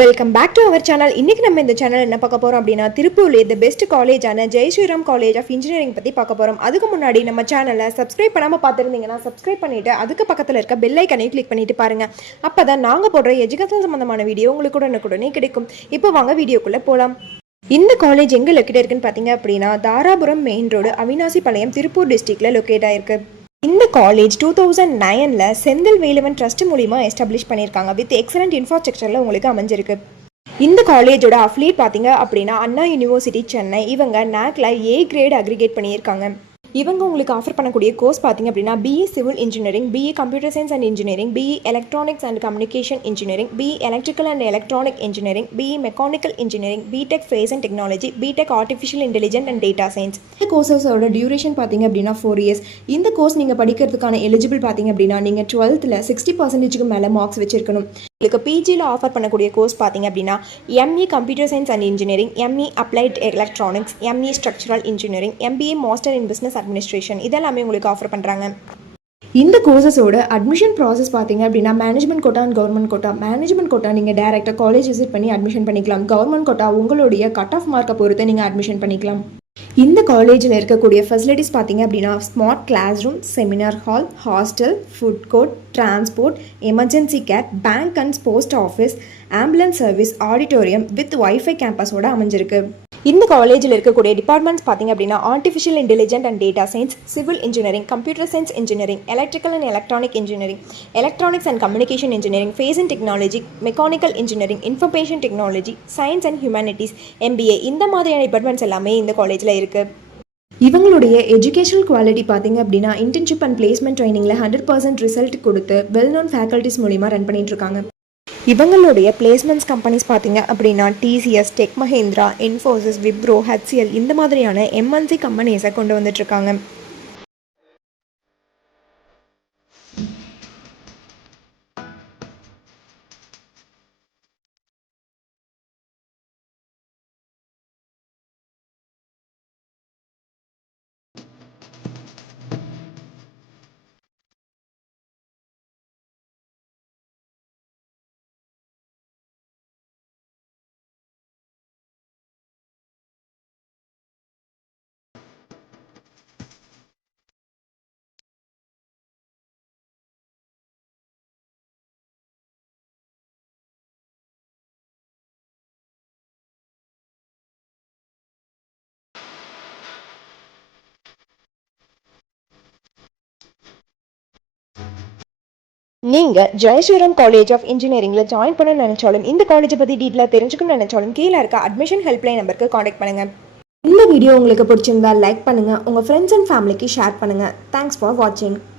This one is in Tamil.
Welcome back to our channel. இன்றைக்கி நம்ம இந்த சேனல் என்ன பார்க்க போகிறோம் அப்படின்னா, திருப்பூர்லேயே தி பெஸ்ட் காலேஜான Jai Sriram college of engineering பற்றி பார்க்க போகிறோம். அதுக்கு முன்னாடி நம்ம சேனலை சப்ஸ்கிரைப் பண்ணாமல் பார்த்துருந்தீங்கன்னா சப்ஸ்கிரைப் பண்ணிவிட்டு அதுக்கு பக்கத்தில் இருக்க பெல் ஐக்கனையும் கிளிக் பண்ணிட்டு பாருங்கள். அப்போ தான் நாங்கள் போடுற எஜுகேஷன் சம்மந்தமான வீடியோ உங்களுக்கு உடனுக்குடனே கிடைக்கும். இப்போ வாங்க வீடியோக்குள்ளே போகலாம். இந்த காலேஜ் எங்கே லொக்கேட் இருக்குன்னு பார்த்தீங்க அப்படின்னா, தாராபுரம் மெயின் ரோடு, அவினாசி பாளையம், திருப்பூர் டிஸ்ட்ரிக்டில் லொக்கேட் ஆயிருக்கு. இந்த காலேஜ் 2009 செந்தில் வேலவன் ட்ரஸ்ட் மூலிமா எஸ்டாப்ளிஷ் பண்ணியிருக்காங்க. வித் எக்ஸலண்ட் இன்ஃப்ராஸ்ட்ரக்சரில் உங்களுக்கு அமைஞ்சிருக்கு. இந்த காலேஜோட அஃபிலியேட் பார்த்தீங்க அப்படின்னா அண்ணா யூனிவர்சிட்டி சென்னை. இவங்க நாக்ல ஏ கிரேட் அக்ரிகேட் பண்ணியிருக்காங்க. இவங்க உங்களுக்கு ஆஃபர் பண்ணக்கூடிய கோர்ஸ் பார்த்தீங்க அப்படின்னா BE civil engineering, BE computer science and engineering, BE electronics and communication engineering, BE electrical and electronic engineering, BE mechanical engineering, BTech fashion technology, BTech artificial intelligent and data science. இந்த கோர்ஸஸோட டியூரேஷன் பார்த்தீங்க அப்படின்னா 4 years. இந்த கோர்ஸ் நீங்கள் படிக்கிறதுக்கான எலிஜிபிள் பார்த்தீங்க அப்படின்னா நீங்கள் 12th 60% மேலே மார்க்ஸ் வச்சிருக்கணும். உங்களுக்கு பிஜியில் ஆஃபர் பண்ணக்கூடிய கோர்ஸ் பார்த்தீங்க அப்படின்னா ME computer science and engineering, ME applied electronics, ME structural engineering, MBA master in business administration இதெல்லாமே உங்களுக்கு ஆஃபர் பண்ணுறாங்க. இந்த கோர்ஸஸோட அட்மிஷன் ப்ராசஸ் பார்த்தீங்க அப்படின்னா management quota and government quota. Management quota நீங்கள் டேரெக்டாக காலேஜ் விசிட் பண்ணி அட்மிஷன் பண்ணிக்கலாம். கவர்மெண்ட் கோட்டா உங்களுடைய கட் ஆஃப் மார்க்கை பொறுத்து நீங்கள் அட்மிஷன் பண்ணிக்கலாம். இந்த காலேஜில் இருக்கக்கூடிய ஃபெசிலிட்டிஸ் பார்த்தீங்க அப்படின்னா smart class room, seminar hall, hostel, food court, transport, emergency care, bank and post office, ambulance service, auditorium with wifi கேம்பஸோட அமைஞ்சிருக்கு. இந்த காலேஜில் இருக்கக்கூடிய டிபார்ட்மெண்ட்ஸ் பார்த்தீங்க அப்படின்னா artificial intelligent and data science, civil engineering, computer science engineering, electrical and electronic engineering, electronics and communication engineering, fashion technology, mechanical engineering, information technology, science and humanities, MBA இந்த மாதிரியான டிபார்ட்மெண்ட்ஸ் எல்லாமே இந்த காலேஜில் இருக்குது. இவங்களுடைய எஜுகேஷனல் குவாலிட்டி பார்த்தீங்க அப்படின்னா இன்டர்ன்ஷிப் அண்ட் பிளேஸ்மெண்ட் ட்ரைனிங்கில் 100% ரிசல்ட் கொடுத்து வெல் நோன் ஃபேக்கல்ட்டிஸ் மூலிமா ரன் பண்ணிட்டு இருக்காங்க. இவங்களுடைய பிளேஸ்மெண்ட்ஸ் கம்பெனிஸ் பார்த்தீங்க அப்படின்னா TCS, tech Mahindra, Infosys, Wipro, HCL இந்த மாதிரியான எம்என்சி கம்பெனிஸை கொண்டு வந்துட்டுருக்காங்க. நீங்கள் ஜெய் ஸ்ரீராம் காலேஜ் ஆஃப் இன்ஜினியரிங்கில் ஜாயின் பண்ண நினைச்சாலும் இந்த காலேஜை பற்றி டீட்டெயிலாக தெரிஞ்சுக்கணும்னு நினைச்சாலும் கீழே இருக்க அட்மிஷன் ஹெல்ப்லைன் நம்பருக்கு காண்டாக்ட் பண்ணுங்கள். இந்த வீடியோ உங்களுக்கு பிடிச்சிருந்தா லைக் பண்ணுங்கள், உங்கள் ஃப்ரெண்ட்ஸ் அண்ட் ஃபேமிலிக்கு ஷேர் பண்ணுங்கள். தேங்க்ஸ் ஃபார் வாட்சிங்.